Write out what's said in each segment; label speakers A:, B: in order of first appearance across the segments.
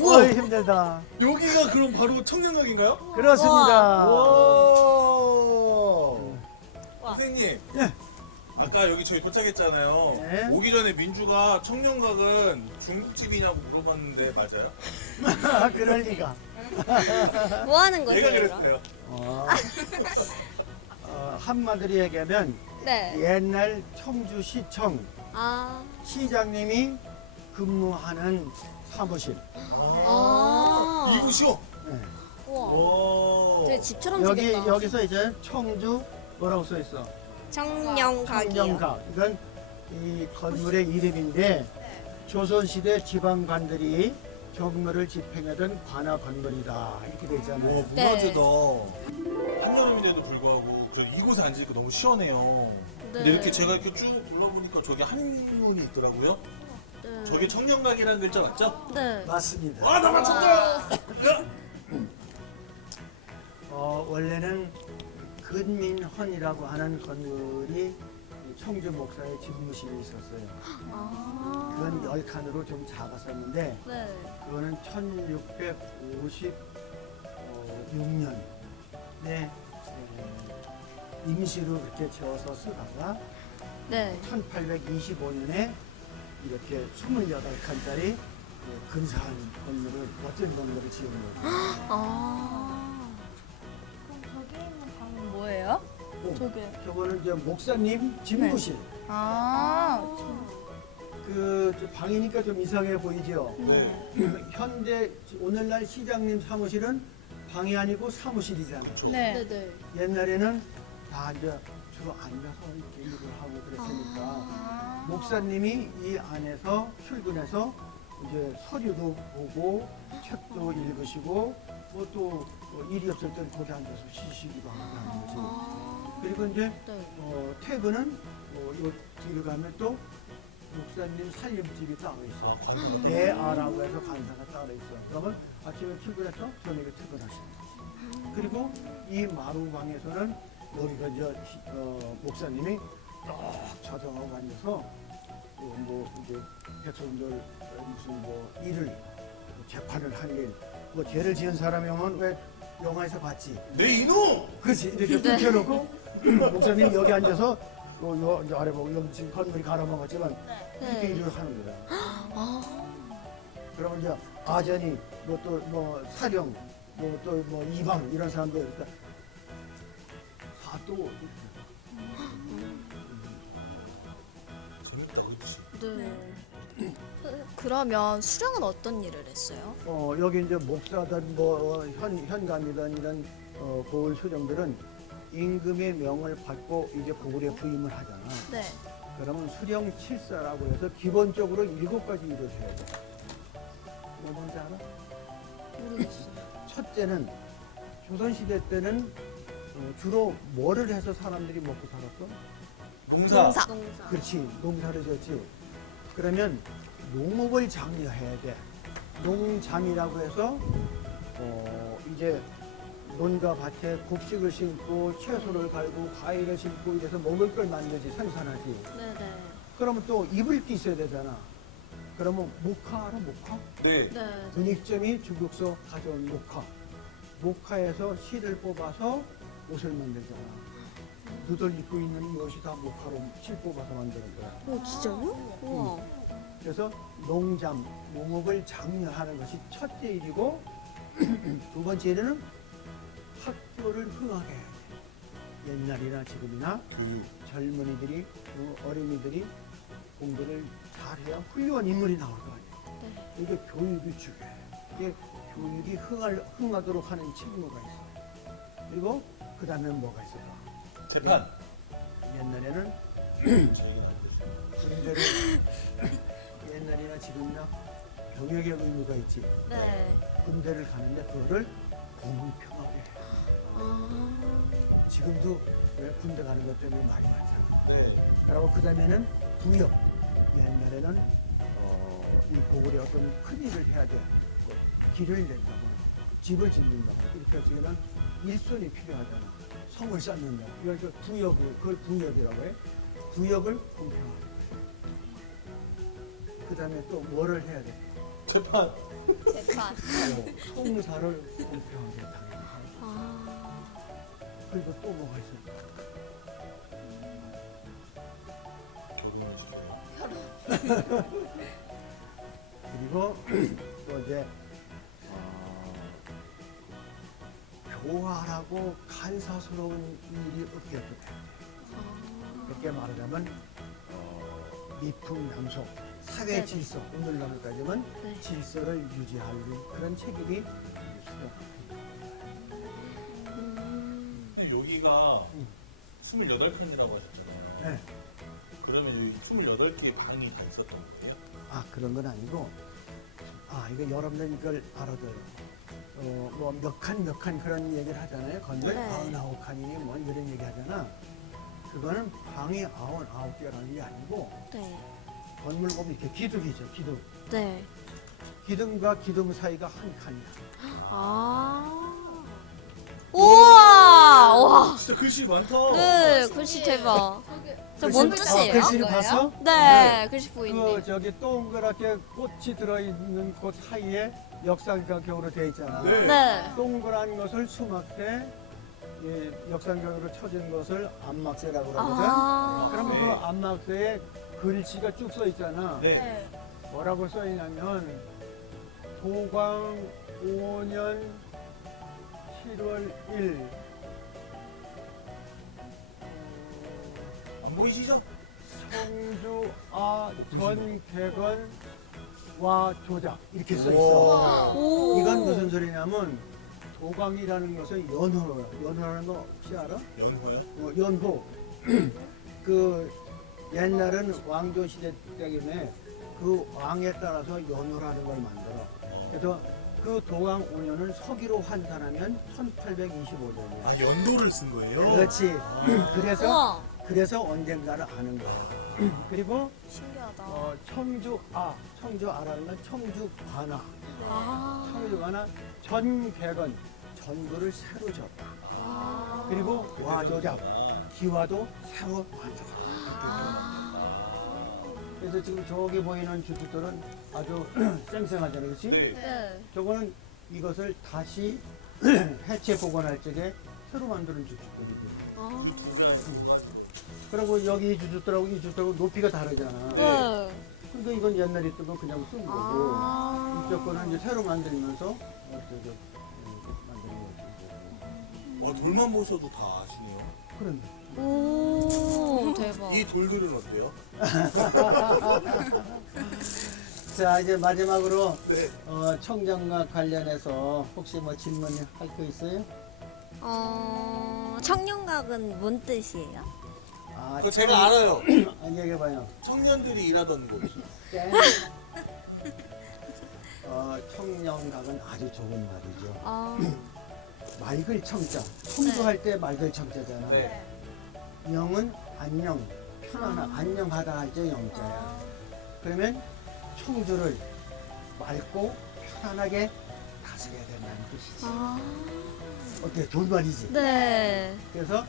A: 어이, 힘들다.
B: 여기가 그럼 바로 청년각인가요?
A: 그렇습니다.
B: 와.
C: 와.
B: 선생님.
A: 네.
B: 아까 여기 저희 도착했잖아요.
A: 네.
B: 오기 전에 민주가 청년각은 중국집이냐고 물어봤는데 맞아요?
A: 그럴 리가.
C: 뭐 하는?
B: 얘가
C: 얘가?
B: 그랬어요.
A: 어, 어, 한마디로 얘기하면
C: 네.
A: 옛날 청주시청
C: 아.
A: 시장님이 근무하는 사무실.
C: 아.
B: 이곳이요?
A: 네.
C: 우와.
B: 와.
C: 되게 집처럼
A: 여기
C: 생겼다.
A: 여기서 이제 청주 뭐라고 써 있어?
C: 청년각이요.
A: 청정각. 이건 이 건물의 이름인데 조선시대 지방관들이 경무를 집행하던 관아 건물이다 이렇게 돼
B: 와
A: 있잖아요.
B: 문화재다. 한여름인데도 불구하고 저 이곳에 앉으니까 너무 시원해요. 근데
C: 네.
B: 이렇게 제가 이렇게 쭉 둘러보니까 저기 한문이 있더라고요.
C: 네.
B: 저게 청년각이라는 글자 맞죠?
C: 네.
A: 맞습니다.
B: 아 나 맞췄다. 야.
A: 어, 원래는 근민헌이라고 하는 건물이 청주 목사의 집무실이 있었어요.
C: 아.
A: 그건 열 칸으로 좀 작았었는데
C: 네.
A: 그거는 1656년에 임시로 그렇게 지어서 쓰다가
C: 네.
A: 1825년에 이렇게 28칸짜리 근사한 건물을 멋진 건물을 지은 거예요.
C: 아.
D: 그럼 저기 있는 방은 뭐예요?
A: 오,
D: 저게.
A: 저거는 이제 목사님 집무실.
D: 아,
A: 그저 방이니까 좀 이상해 보이죠.
B: 네.
A: 현대 오늘날 시장님 사무실은 방이 아니고 사무실이잖아요.
D: 네.
C: 네, 네.
A: 옛날에는 다 이제 주로 앉아서 이렇게 일을 하고 그랬으니까
D: 아.
A: 목사님이 이 안에서 출근해서 이제 서류도 보고 책도 읽으시고 뭐 또 일이 없을 때는 거기 앉아서 쉬시기도 하고 하는 거지.
C: 아.
A: 그리고 이제
C: 네.
A: 어, 퇴근은 어, 요 뒤로 가면 또 목사님 살림집이 따로 있어.
B: 아 관광.
A: 대아라고 해서 간사가 따로 있어. 그러면 아침에 출근해서 저녁에 퇴근하시는 거지. 그리고 이 마루방에서는 여기가 이제 시- 어, 목사님이 딱 저정하고 앉아서 어, 뭐 이제 백성들 무슨 뭐 일을 재판을 할 일, 뭐 죄를 지은 사람이 오면 왜 영화에서 봤지?
B: 내 이놈.
A: 그렇지 이렇게 붙여놓고 목사님 여기 앉아서 요, 요 이제 아래 보고 여기 지금 건물이 갈아먹었지만 이렇게
C: 네.
A: 일을 하는 거야.
C: 아.
A: 그러면 이제 아전이 뭐 또 뭐 사령 뭐 또 뭐 이방 이런 사람들 그러니까 다또
B: 재밌다 그렇지.
C: 네. 그- 그러면 수령은 어떤 일을 했어요?
A: 어 여기 이제 목사든 뭐 현 현감이든 이런 어, 고을 수령들은 임금의 명을 받고 이제 고을에 부임을 하잖아.
C: 네.
A: 그러면 수령 칠사라고 해서 기본적으로 일곱 가지 일을 해야 돼. 뭐 뭔지 알아?
C: 모르겠어요.
A: 첫째는 조선시대 때는 어, 주로 뭐를 해서 사람들이 먹고 살았어?
B: 농사.
C: 농사. 농사.
A: 그렇지 농사를 졌지 그러면 농업을 장려해야 돼 농장이라고 해서 어 이제 논과 밭에 곡식을 심고 채소를 갈고 과일을 심고 이래서 먹을 걸 만들지 생산하지
C: 네, 네.
A: 그러면 또 입을 게 있어야 되잖아 그러면 목화 알아 목화?
B: 네.
C: 네.
A: 은익점이 중국서 가져온 목화 목화에서 실을 뽑아서 옷을 만들잖아 누들 입고 있는 이것이 다 목화로 실 뽑아서 만드는 거야
C: 오, 진짜요? 우와.
A: 그래서 농장, 농업을 장려하는 것이 첫째 일이고 두 번째 일은 학교를 흥하게 해야 돼. 옛날이나 지금이나. 젊은이들이 어, 어린이들이 공부를 잘해야 훌륭한 인물이 나올 거 아니야.
C: 네.
A: 이게 교육이 중요해. 이게 교육이 흥할, 흥하도록 하는 책무가 있어. 그리고 그 다음에 뭐가 있을까?
B: 재판.
A: 옛날에는
B: 안 되죠.
A: 군대를 옛날이나 지금이나 병역의 의무가 있지.
C: 네.
A: 군대를 가는데 그거를 공평하게 해.
C: 아.
A: 지금도 왜 군대 가는 것 때문에 말이 많잖아.
B: 네.
A: 그리고 그 다음에는 부역. 옛날에는 어, 이 고을에 어떤 큰 일을 해야 돼. 뭐 길을 낸다거나 집을 짓는다거나 이렇게 할 적에는 일손이 필요하잖아. 성을 쌓는다. 이걸 그 부역을 그걸 부역이라고 해. 부역을 공평하게. 그 다음에 또 뭐를 해야 돼?
B: 재판.
C: 재판.
A: 송사를 공평하게 당해요.
C: 아.
A: 그리고 또 뭐가 있을까?
B: 결혼을 시켜요.
A: 그리고 또 이제 교활하고 간사스러운 일이 없게끔 그렇게 말하자면 어, 미풍남속 사회. 질서 오늘날로 따지면
C: 네.
A: 질서를 유지할 그런 책임이 있어요.
C: 음.
B: 근데 여기가
A: 음.
B: 28칸이라고 하셨잖아요.
A: 네.
B: 그러면 여기 28개의 방이 다 있었던 거예요?
A: 아 그런 건 아니고 아 이거 여러분들 이걸 알아둬요. 어뭐 몇칸 몇 칸 그런 얘기를 하잖아요. 건물
C: 네.
A: 아흔아홉 칸이니 뭐 이런 얘기 하잖아. 그거는 방이 아흔 아홉 개라는 게 아니고
C: 네.
A: 건물 보면 이렇게 기둥이죠 기둥.
C: 네.
A: 기둥과 기둥 사이가 한 칸이야.
C: 아. 우와! 와.
B: 진짜 글씨 많다.
C: 네, 글씨 대박.
D: 저기
C: 저뭔
A: 글씨-
C: 뜻이에요?
A: 아, 글씨를
D: 거예요?
A: 봤어?
C: 네, 글씨
A: 그
C: 보이네.
A: 저기 동그랗게 꽃이 들어있는 곳 사이에 역삼각형으로 되어 있잖아.
B: 네.
C: 네.
A: 동그란 것을 수막대, 예, 역삼각으로 쳐진 것을 안막대라고 그러거든.
C: 아.
A: 그러면 그
B: 네.
A: 안막대에 글씨가 쭉 써 있잖아.
B: 네.
A: 뭐라고 써 있냐면 도광 5년 7월 1
B: 안 보이시죠?
A: 청주 아 전개건 와 조작 이렇게 써 있어.
C: 오.
A: 이건 무슨 소리냐면 도광이라는 것은 연호야. 연호라는 거 혹시 알아?
B: 연호요?
A: 어, 연호. 그 옛날은 왕조 시대 때문에 그 왕에 따라서 연호라는 걸 만들어. 그래서 그 도광 5년을 서기로 환산하면 1825년이야.
B: 아 연도를 쓴 거예요?
A: 그렇지. 그래서
C: 우와.
A: 그래서 언젠가를 아는 거야. 그리고
C: 신기하다.
A: 어, 청주 아 청주 아라는 건 청주 관아.
C: 아.
A: 청주 관아 전개건 전부를 새로 졌다.
C: 아.
A: 그리고 와조작
B: 아.
A: 기와도 새로 만들어. 그래서 지금 저기 보이는 주택들은 아주 쌩쌩하잖아요, 그렇지?
B: 네.
C: 네.
A: 저거는 이것을 다시 해체 복원할 적에 새로 만드는 주택들이지.
C: 아.
A: 그리고 여기 이 주택들하고 이 주택하고 높이가 다르잖아.
C: 네.
A: 근데 이건 옛날에 있던 거 그냥 쓴 거고
C: 아.
A: 이쪽 거는 이제 새로 만들면서 어쩌죠 음, 만드는 거지.
B: 와 돌만 보셔도 다 아시네요.
A: 그런.
C: 오, 대박.
B: 이 돌들은 어때요?
A: 자 이제 마지막으로
B: 네.
A: 어, 청정과 관련해서 혹시 뭐 질문 할 거 있어요?
C: 어, 청년각은 뭔 뜻이에요?
A: 아,
B: 그거 제가 알아요.
A: 아, 얘기해봐요.
B: 청년들이 일하던 곳.
A: 땡. 어, 청정각은 아주 좋은 말이죠.
C: 아,
A: 맑을 청자. 청소할 때 맑을 청자잖아.
B: 네.
A: 영은 안녕, 편안하, 안녕하다 할 때 영자야. 그러면 청주를 맑고 편안하게 다스려야 된다는 뜻이지.
C: 아.
A: 어때? 좋은 말이지?
C: 네.
A: 그래서 어,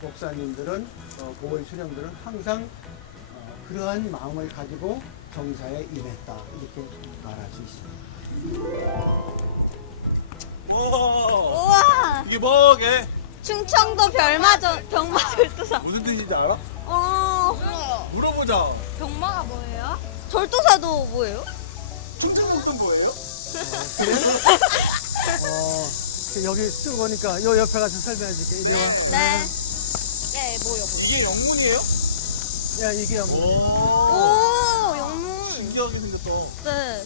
A: 목사님들은 어, 고원 수령들은 항상 어, 그러한 마음을 가지고 정사에 임했다 이렇게 말할 수 있습니다.
B: 와.
C: 우와!
B: 이게 뭐게?
C: 충청도 별마저, 병마절도사.
B: 무슨 뜻인지 알아?
C: 어,
B: 물어보자.
D: 병마가 뭐예요?
C: 절도사도 뭐예요?
B: 충청북도 뭐예요?
A: 그래? 어, 그 여기 쓰고 보니까 요 옆에 가서 설명해 줄게. 이리 와.
C: 네. 네?
B: 이게 영문이에요?
A: 야, 이게 뭐.
C: 오, 영문.
B: 신기하게 생겼어.
C: 네.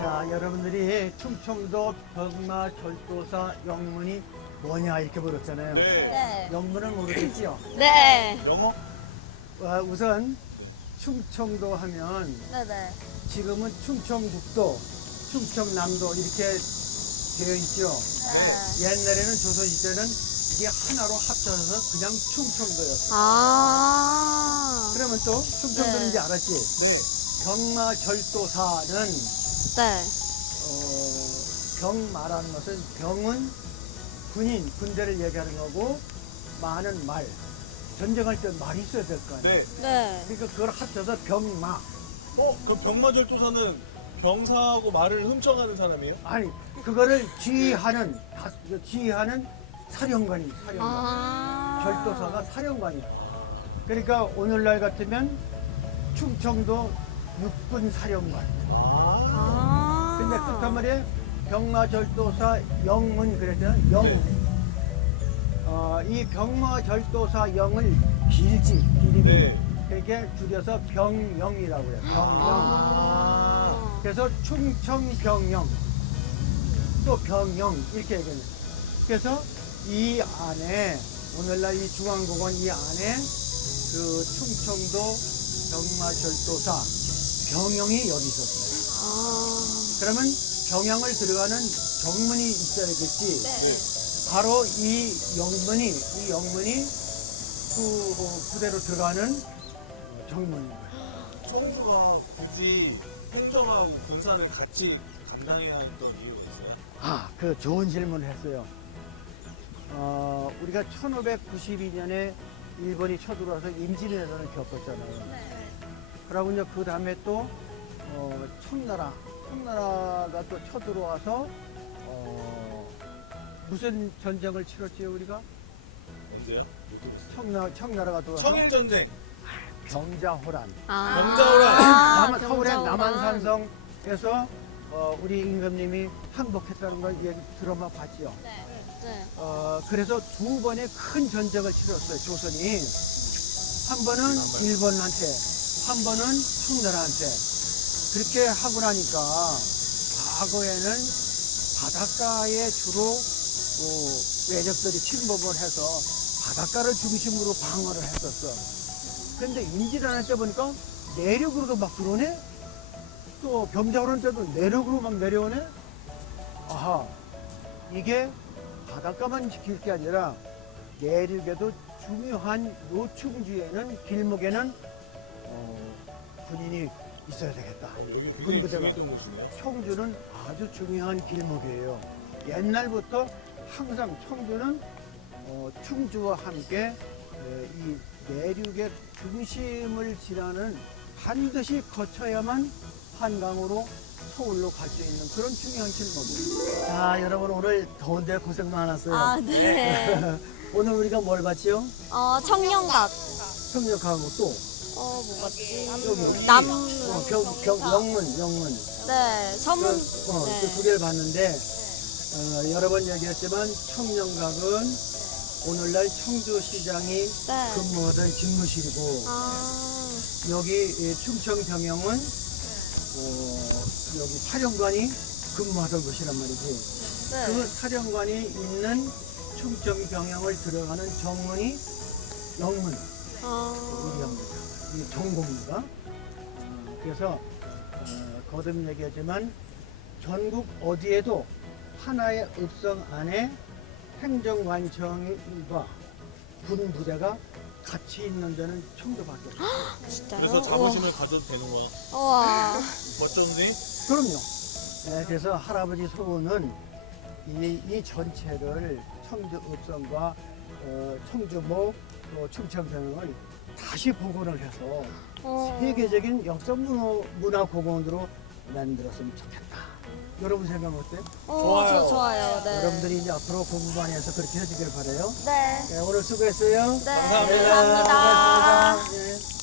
A: 자, 여러분들이 충청도 벽마 절도사 영문이 뭐냐 이렇게 물었잖아요.
B: 네.
C: 네.
A: 영문은 모르겠지요.
C: 네.
B: 영어?
A: 와, 우선 충청도 하면
C: 네네.
A: 지금은 충청북도, 충청남도 이렇게 되어 있죠.
C: 네.
A: 옛날에는 조선시대는 이게 하나로 합쳐서 그냥 충청도였어.
C: 아.
A: 그러면 또 충청도인지
C: 네.
A: 알았지?
B: 네.
A: 병마절도사는
C: 네.
A: 어, 병마라는 것은 병은 군인, 군대를 얘기하는 거고 마는 말. 전쟁할 때 말이 있어야 될 거 아니야.
B: 네.
C: 네.
A: 그러니까 그걸 합쳐서 병마.
B: 어? 그 병마절도사는 병사하고 말을 훔쳐가는 사람이에요?
A: 아니 그거를 지휘하는 다- 지휘하는 사령관이 사령관.
C: 아.
A: 절도사가 사령관이야. 그러니까 오늘날 같으면 충청도 육군 사령관.
B: 아.
C: 아.
A: 근데 그렇단 말이에요. 병마절도사 영문 그랬잖아요. 영.
B: 네.
A: 어, 이 병마절도사 영을 길지 이름이.
B: 네.
A: 그렇게 줄여서 병영이라고 해요. 병영.
B: 아.
A: 그래서 충청병영 또 병영 이렇게 얘기해요. 그래서 이 안에 오늘날 이 중앙공원 이 안에 그 충청도 병마절도사 병영이 여기 있었어요.
C: 아.
A: 그러면 병영을 들어가는 정문이 있어야겠지.
C: 네.
A: 바로 이 영문이 이 영문이 그 부대로 들어가는 정문인 거예요.
B: 청주가 굳이 행정하고 군사를 같이 감당해야 했던 이유가 있어요?
A: 아, 그 좋은 질문을 했어요. 어, 우리가 1592년에 일본이 쳐들어와서 임진왜란을 겪었잖아요.
C: 네.
A: 그러고 이제 그 다음에 또 어, 청나라, 청나라가 또 쳐들어와서 어, 무슨 전쟁을 치렀지요 우리가?
B: 언제요? 못 들었어요.
A: 청나, 청나라가 들어와서
B: 청일 전쟁.
A: 병자호란.
C: 아.
B: 병자호란.
A: 남한, 서울의
C: 병자호란.
A: 남한산성에서 어, 우리 임금님이 항복했다는 걸 얘기 들어만 봤지요.
C: 네. 네.
A: 어, 그래서 두 번의 큰 전쟁을 치렀어요, 조선이. 한 번은 일본한테, 한 번은 청나라한테. 그렇게 하고 나니까, 과거에는 바닷가에 주로 어, 외적들이 침범을 해서 바닷가를 중심으로 방어를 했었어. 근데 임진왜란 때 보니까 내륙으로도 막 들어오네? 또 병자호란 때도 내륙으로 막 내려오네? 아하, 이게 바닷가만 지킬 게 아니라 내륙에도 중요한 요충지에는 길목에는 어, 군인이 있어야 되겠다.
B: 여기 굉장히
A: 군부대가.
B: 중요했던 곳이네요.
A: 청주는 아주 중요한 길목이에요. 옛날부터 항상 청주는 어, 충주와 함께 에, 이 내륙의 중심을 지나는 반드시 거쳐야만 한강으로 서울로 갈 수 있는 그런 중요한 길목이에요. 자, 여러분 오늘 더운데 고생 많았어요.
C: 아, 네.
A: 오늘 우리가 뭘 봤지요?
C: 어, 청년각.
A: 청력하고 또
C: 어, 뭐 같지?
A: 여기
C: 남.
A: 어, 병, 병, 영문, 영문.
C: 네. 서문.
A: 그, 어,
C: 네.
A: 그두 개를 봤는데 어, 여러 번 얘기했지만 청년각은 오늘날 청주시장이
C: 네.
A: 근무하던 집무실이고
C: 아.
A: 여기 이 충청병영은 어, 여기 사령관이 근무하던 곳이란 말이지.
C: 네.
A: 그 사령관이 있는 충청병영을 들어가는 정문이 영문
C: 아.
A: 우리 영문이야. 이게 전공입니다. 어, 그래서 어, 거듭 얘기하지만 전국 어디에도 하나의 읍성 안에 행정관청과 군 부대가 같이 있는 데는 청도밖에 없어요.
C: 진짜요?
B: 그래서 자부심을 가져도 되는 거야.
C: 우와.
B: 멋졌니?
A: 그럼요. 네, 그래서 할아버지 소원은 이, 이 전체를 청주 읍성과 어, 청주모 또 충청병을 다시 복원을 해서
C: 어.
A: 세계적인 역사 문화, 문화 공원으로 만들었으면 좋겠다. 여러분 생각 어때요?
C: 어,
B: 좋아요.
C: 저 좋아요. 네.
A: 여러분들이 이제 앞으로 공부 많이 해서 그렇게 해주길 바래요.
C: 네.
A: 네, 오늘 수고했어요.
C: 네.
B: 감사합니다.
C: 감사합니다.
A: 고맙습니다. 예.